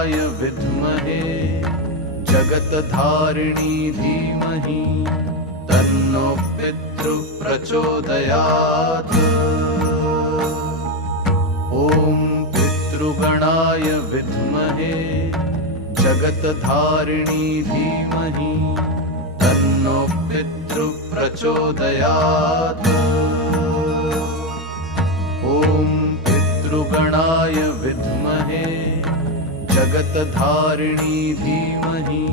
पितृगणाय विद्महे जगत्धारिणी धीमहि तन्नो पितृः प्रचोदयात्। ॐ पितृगणाय विद्महे जगत्धारिणी धीमहि तन्नो पितृः प्रचोदयात्। ॐ पितृगणाय विद्महे जगत्धारिणी धीमहि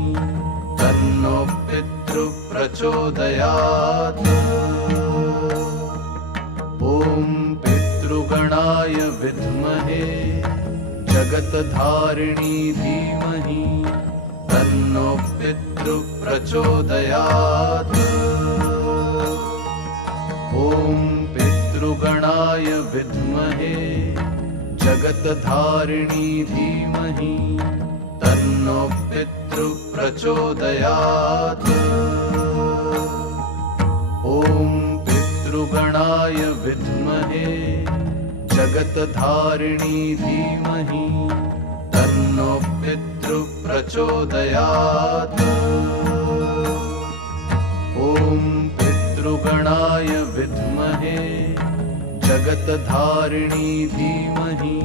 तन्नो पितृः प्रचोदयात्। ॐ पितृगणाय विद्महे जगत्धारिणी धीमहि तन्नो पितृः प्रचोदयात्। ॐ पितृगणाय विद्महे जगत्धारिणी धीमहि तन्नो पितृः प्रचोदयात्। ॐ पितृगणाय विद्महे जगत्धारिणी धीमहि तन्नो पितृः प्रचोदयात्। ॐ पितृगणाय विद्महे जगत्धारिणी धीमहि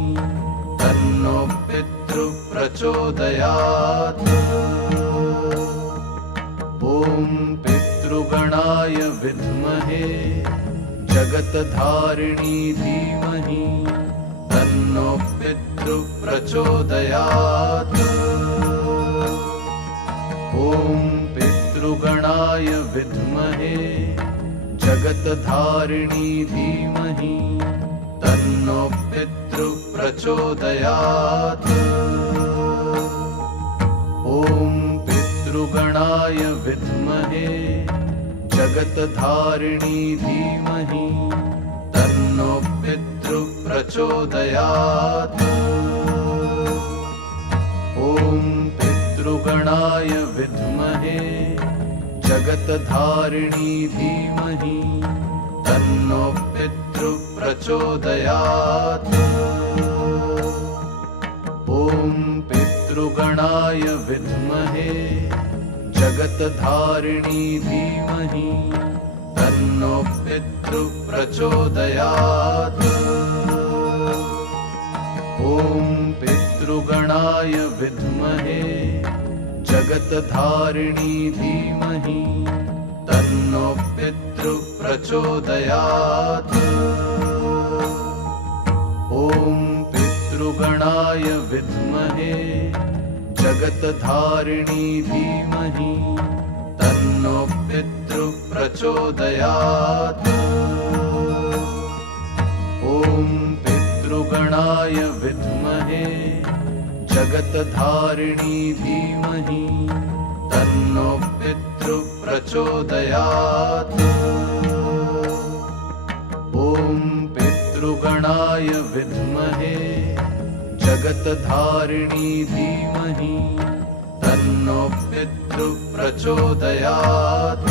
तन्नो पितृः प्रचोदयात्। ॐ पितृगणाय विद्महे जगत्धारिणी धीमहि तन्नो पितृः प्रचोदयात्। ॐ पितृगणाय विद्महे जगत्धारिणी धीमहि तन्नो पितृः प्रचोदयात्। ॐ पितृगणाय विद्महे जगत्धारिणी धीमहि तन्नो पितृः प्रचोदयात्। ॐ पितृगणाय विद्महे जगत्धारिणी धीमहि तन्नो पितृः प्रचोदयात्। ॐ पितृगणाय विद्महे जगत्धारिणी धीमहि तन्नो पितृः प्रचोदयात्। ॐ पितृगणाय विद्महे जगत्धारिणी धीमहि तन्नो पितृः प्रचोदयात्। ॐ पितृगणाय विद्महे जगत्धारिणी धीमहि तन्नो पितृः प्रचोदयात्। ॐ पितृगणाय विद्महे जगत्धारिणी धीमहि तन्नो पितृः प्रचोदयात्। ॐ पितृगणाय विद्महे जगत्धारिणी धीमहि तन्नो पितृः प्रचोदयात्।